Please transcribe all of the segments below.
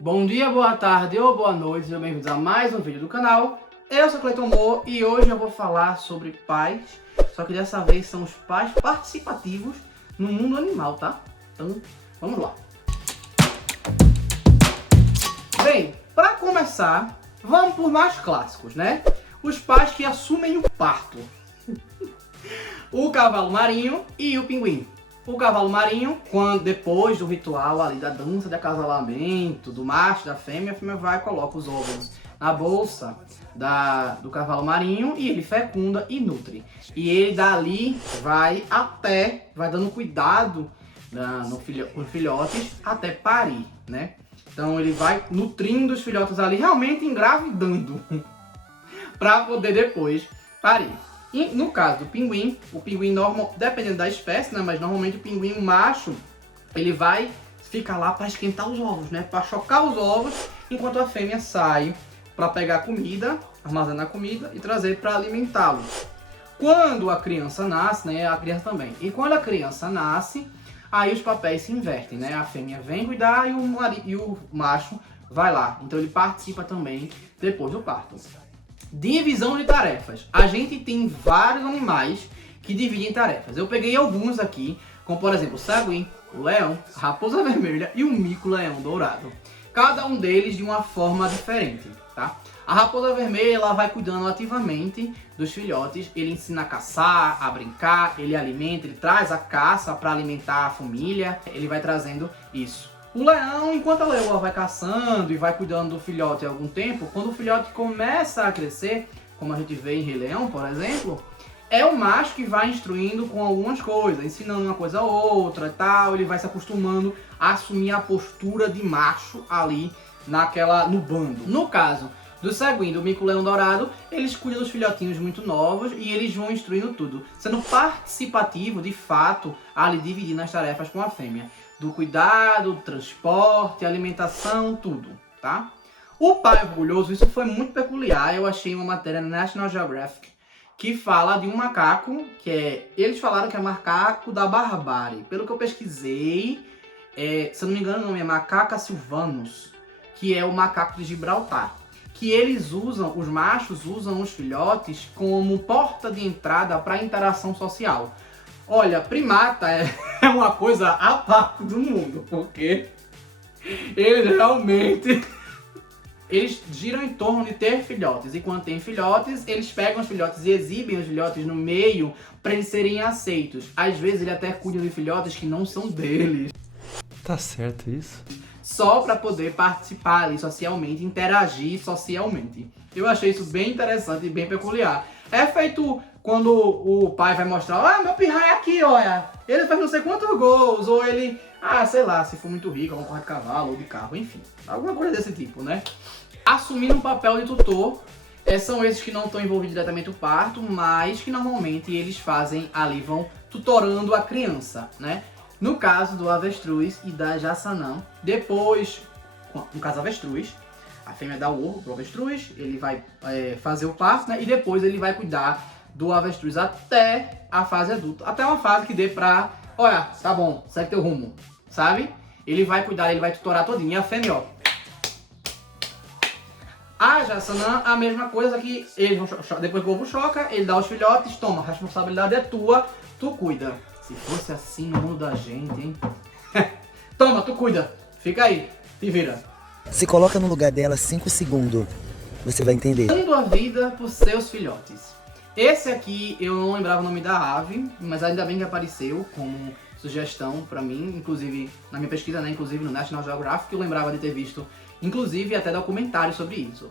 Bom dia, boa tarde ou boa noite, sejam bem-vindos a mais um vídeo do canal. Eu sou Cleiton Mo e hoje eu vou falar sobre pais, só que dessa vez são os pais participativos no mundo animal, tá? Então, vamos lá. Bem, para começar, vamos por mais clássicos, né? Os pais que assumem o parto. O cavalo marinho e o pinguim. O cavalo marinho, quando depois do ritual ali da dança de acasalamento do macho e da fêmea, a fêmea vai e coloca os óvulos na bolsa do cavalo marinho e ele fecunda e nutre. E ele dali vai dando cuidado nos filhotes até parir, né? Então ele vai nutrindo os filhotes ali, realmente engravidando, para poder depois parir. E no caso do pinguim, o pinguim normal, dependendo da espécie, né, mas normalmente o pinguim macho, ele vai ficar lá para esquentar os ovos, né, para chocar os ovos, enquanto a fêmea sai para pegar comida, armazenar comida e trazer para alimentá-lo. Quando a criança nasce, né, a criança também. E quando a criança nasce, aí os papéis se invertem, né? A fêmea vem cuidar e o macho vai lá. Então ele participa também depois do parto. Divisão de tarefas. A gente tem vários animais que dividem tarefas. Eu peguei alguns aqui, como por exemplo o sagui, o leão, a raposa vermelha e o mico-leão dourado. Cada um deles de uma forma diferente, tá? A raposa vermelha, ela vai cuidando ativamente dos filhotes. Ele ensina a caçar, a brincar, ele alimenta, ele traz a caça para alimentar a família. Ele vai trazendo isso. O leão, enquanto a leoa vai caçando e vai cuidando do filhote há algum tempo, quando o filhote começa a crescer, como a gente vê em Rei Leão, por exemplo, é o macho que vai instruindo com algumas coisas, ensinando uma coisa ou outra e tal, ele vai se acostumando a assumir a postura de macho ali no bando. No caso do sagui, do mico-leão dourado, eles cuidam dos filhotinhos muito novos e eles vão instruindo tudo, sendo participativo, de fato, ali dividindo as tarefas com a fêmea. Do cuidado, do transporte, alimentação, tudo, tá? O pai orgulhoso, isso foi muito peculiar. Eu achei uma matéria na National Geographic que fala de um macaco, eles falaram que é macaco da barbárie. Pelo que eu pesquisei, se eu não me engano o nome é Macaca sylvanus, que é o macaco de Gibraltar. Que os machos usam os filhotes como porta de entrada para interação social. Olha, primata é uma coisa à parte do mundo, porque eles realmente eles giram em torno de ter filhotes. E quando tem filhotes, eles pegam os filhotes e exibem os filhotes no meio para eles serem aceitos. Às vezes ele até cuida de filhotes que não são deles. Tá certo isso? Só para poder participar ali socialmente, interagir socialmente. Eu achei isso bem interessante e bem peculiar. É feito quando o pai vai mostrar, meu pirraia aqui, olha, ele faz não sei quantos gols, ou ele, sei lá, se for muito rico, vamos correr de cavalo ou de carro, enfim, alguma coisa desse tipo, né? Assumindo um papel de tutor, são esses que não estão envolvidos diretamente no parto, mas que normalmente eles fazem ali, vão tutorando a criança, né? No caso do avestruz e da jaçanã, depois, no caso avestruz, a fêmea dá o ovo pro avestruz, ele vai fazer o parto, né? E depois ele vai cuidar do avestruz até a fase adulta, até uma fase que dê pra, olha, tá bom, segue teu rumo, sabe? Ele vai cuidar, ele vai tutorar todinho. E a fêmea, ó. A jaçanã, a mesma coisa que depois que o ovo choca, ele dá os filhotes, toma, a responsabilidade é tua, tu cuida. Se fosse assim no mundo da gente, hein? Toma, tu cuida. Fica aí, te vira. Se coloca no lugar dela 5 segundos, você vai entender. Dando a vida pros seus filhotes. Esse aqui, eu não lembrava o nome da ave, mas ainda bem que apareceu como sugestão pra mim, inclusive na minha pesquisa, né? Inclusive no National Geographic, eu lembrava de ter visto, inclusive até documentários sobre isso.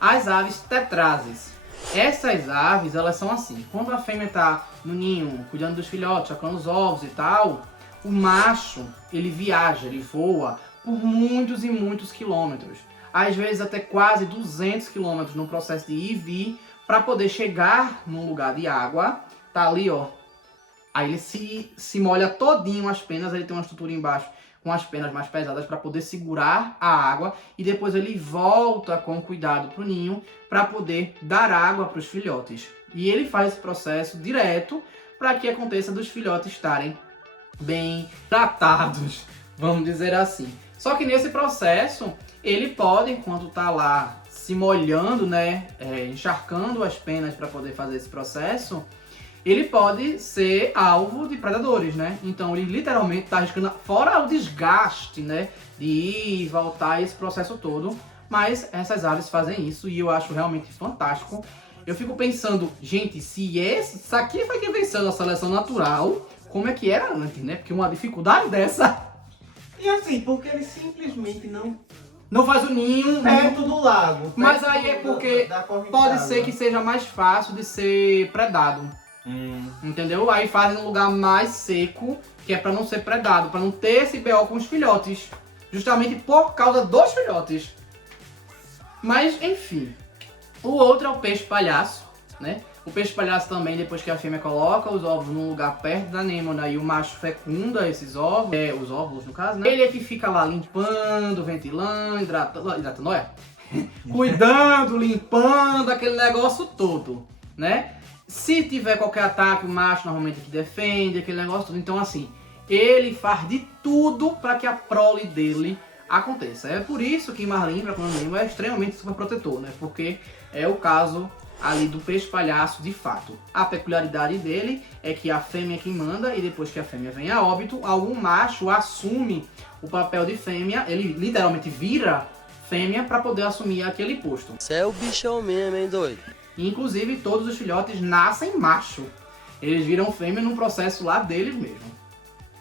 As aves tetrazes. Essas aves, elas são assim, quando a fêmea tá no ninho, cuidando dos filhotes, chocando os ovos e tal, o macho, ele viaja, ele voa por muitos e muitos quilômetros. Às vezes até quase 200 quilômetros no processo de ir e vir, para poder chegar num lugar de água, tá ali, ó. Aí ele se molha todinho as penas, ele tem uma estrutura embaixo com as penas mais pesadas para poder segurar a água e depois ele volta com cuidado pro ninho para poder dar água para os filhotes. E ele faz esse processo direto para que aconteça dos filhotes estarem bem tratados, vamos dizer assim. Só que nesse processo, ele pode, enquanto tá lá se molhando, né, encharcando as penas para poder fazer esse processo, ele pode ser alvo de predadores, né? Então ele literalmente tá arriscando, fora o desgaste, né, de ir e voltar esse processo todo, mas essas aves fazem isso e eu acho realmente fantástico. Eu fico pensando, gente, se isso aqui foi quem venceu na seleção natural, como é que era antes, né? Porque uma dificuldade dessa... E assim, porque ele simplesmente Não faz o ninho, perto do lago. mas perto aí é do- porque da corrente pode d'água. ser que seja mais fácil de ser predado. Entendeu? Aí fazem num lugar mais seco, que é pra não ser predado, pra não ter esse BO com os filhotes. Justamente por causa dos filhotes. Mas, enfim. O outro é o peixe palhaço, né? O peixe palhaço também, depois que a fêmea coloca os ovos num lugar perto da anêmona e o macho fecunda esses ovos, os óvulos no caso, né? Ele é que fica lá limpando, ventilando, hidratando, olha. Cuidando, limpando, aquele negócio todo, né? Se tiver qualquer ataque, o macho normalmente que defende, aquele negócio todo. Então, assim, ele faz de tudo para que a prole dele aconteça. É por isso que marlim, para quando é extremamente super protetor, né? Porque é o caso ali do peixe palhaço de fato. A peculiaridade dele é que a fêmea é quem manda e depois que a fêmea vem a óbito, algum macho assume o papel de fêmea, ele literalmente vira fêmea para poder assumir aquele posto. Você é o bichão mesmo, hein, doido? Inclusive, todos os filhotes nascem macho. Eles viram fêmea num processo lá deles mesmo,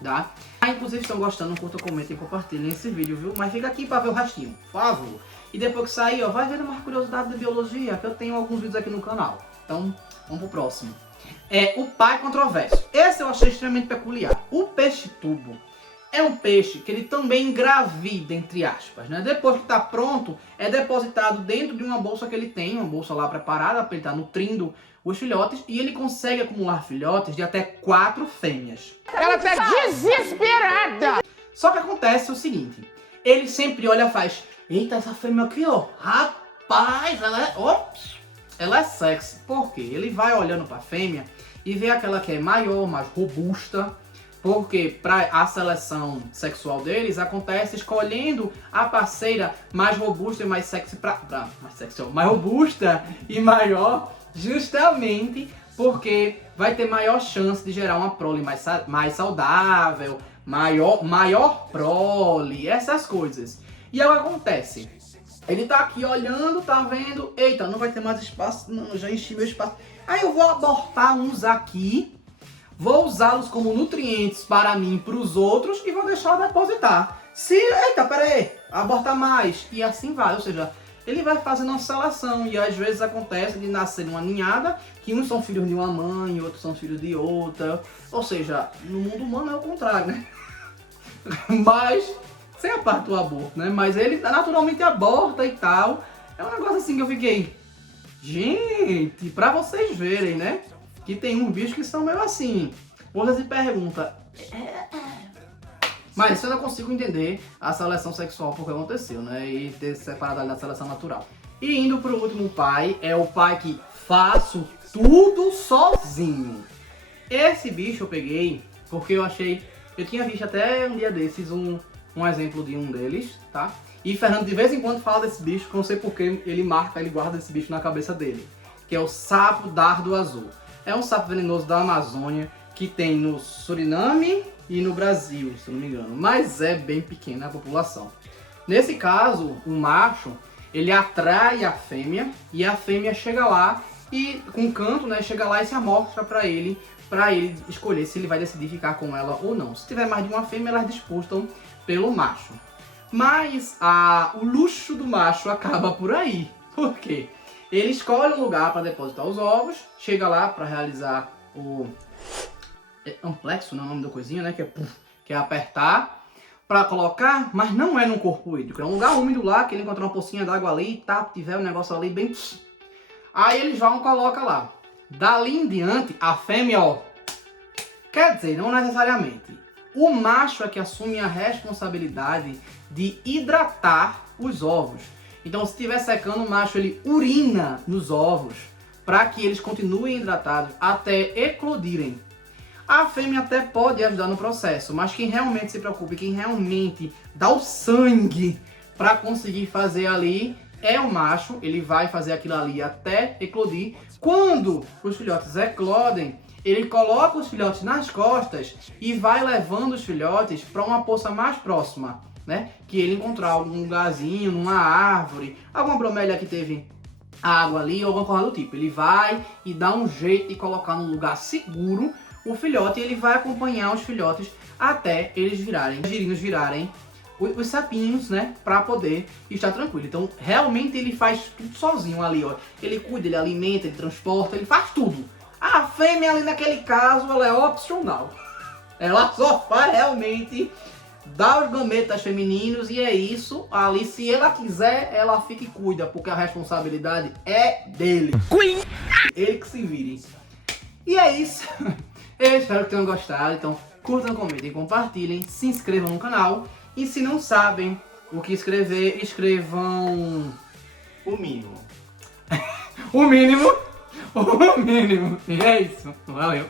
tá? Inclusive, se estão gostando, curtam, comentem e compartilhem esse vídeo, viu? Mas fica aqui pra ver o rastinho, por favor. E depois que sair, ó, vai vendo mais curiosidade de biologia, que eu tenho alguns vídeos aqui no canal. Então, vamos pro próximo. O pai controverso. Esse eu achei extremamente peculiar. O peixe-tubo é um peixe que ele também engravida, entre aspas, né? Depois que tá pronto, é depositado dentro de uma bolsa que ele tem, uma bolsa lá preparada para ele estar nutrindo os filhotes, e ele consegue acumular filhotes de até 4 fêmeas. Ela tá desesperada! Só que acontece o seguinte, ele sempre olha e faz, eita, essa fêmea aqui, ó, rapaz, ela é sexy. Por quê? Ele vai olhando pra fêmea e vê aquela que é maior, mais robusta, porque para a seleção sexual deles acontece escolhendo a parceira mais robusta e mais sexy mais robusta e maior, justamente porque vai ter maior chance de gerar uma prole mais saudável, maior prole, essas coisas. E aí o que acontece? Ele tá aqui olhando, tá vendo, eita, não vai ter mais espaço, não, já enchi meu espaço. Aí eu vou abortar uns aqui, vou usá-los como nutrientes para mim e para os outros e vou deixar depositar. Eita, pera aí, abortar mais. E assim vai, ou seja, ele vai fazendo uma seleção e às vezes acontece de nascer numa ninhada que uns são filhos de uma mãe, outros são filhos de outra. Ou seja, no mundo humano é o contrário, né? Mas, sem a parte do aborto, né? Mas ele naturalmente aborta e tal. É um negócio assim que eu fiquei... Gente, pra vocês verem, né? Que tem uns bichos que são meio assim. Você se pergunta... Mas eu não consigo entender a seleção sexual porque aconteceu, né? E ter separado ali da seleção natural. E indo pro último pai, é o pai que faço tudo sozinho. Esse bicho eu peguei porque eu achei... Eu tinha visto até um dia desses um exemplo de um deles, tá? E Fernando de vez em quando fala desse bicho, que eu não sei porque ele guarda esse bicho na cabeça dele. Que é o sapo dardo azul. É um sapo venenoso da Amazônia que tem no Suriname e no Brasil, se eu não me engano. Mas é bem pequena a população. Nesse caso, o macho, ele atrai a fêmea e a fêmea chega lá e com o canto, né, chega lá e se amostra para ele escolher se ele vai decidir ficar com ela ou não. Se tiver mais de uma fêmea, elas disputam pelo macho. Mas o luxo do macho acaba por aí. Por quê? Ele escolhe um lugar para depositar os ovos, chega lá para realizar o amplexo, não é o nome da coisinha, né? Que é apertar para colocar, mas não é num corpo hídrico, é um lugar úmido lá, que ele encontra uma pocinha d'água ali, tá? Tiver um negócio ali bem... Aí eles vão e colocam lá. Dali em diante, a fêmea, ó... Quer dizer, não necessariamente. O macho é que assume a responsabilidade de hidratar os ovos. Então, se estiver secando, o macho ele urina nos ovos para que eles continuem hidratados até eclodirem. A fêmea até pode ajudar no processo, mas quem realmente se preocupa e quem realmente dá o sangue para conseguir fazer ali é o macho, ele vai fazer aquilo ali até eclodir. Quando os filhotes eclodem, ele coloca os filhotes nas costas e vai levando os filhotes para uma poça mais próxima, né? Que ele encontrar algum lugarzinho, numa árvore, alguma bromélia que teve água ali ou alguma coisa do tipo. Ele vai e dá um jeito de colocar num lugar seguro o filhote e ele vai acompanhar os filhotes até eles virarem, os girinos virarem os sapinhos, né, para poder estar tranquilo. Então, realmente ele faz tudo sozinho ali, ó. Ele cuida, ele alimenta, ele transporta, ele faz tudo. A fêmea ali naquele caso, ela é opcional. Ela só faz realmente dar os gametas femininos e é isso. Ali, se ela quiser, ela fica e cuida, porque a responsabilidade é dele. Ele que se vire. E é isso. Eu espero que tenham gostado. Então, curtam, comentem, compartilhem, se inscrevam no canal. E se não sabem o que escrever, escrevam O mínimo. o mínimo. O mínimo. E é isso. Valeu.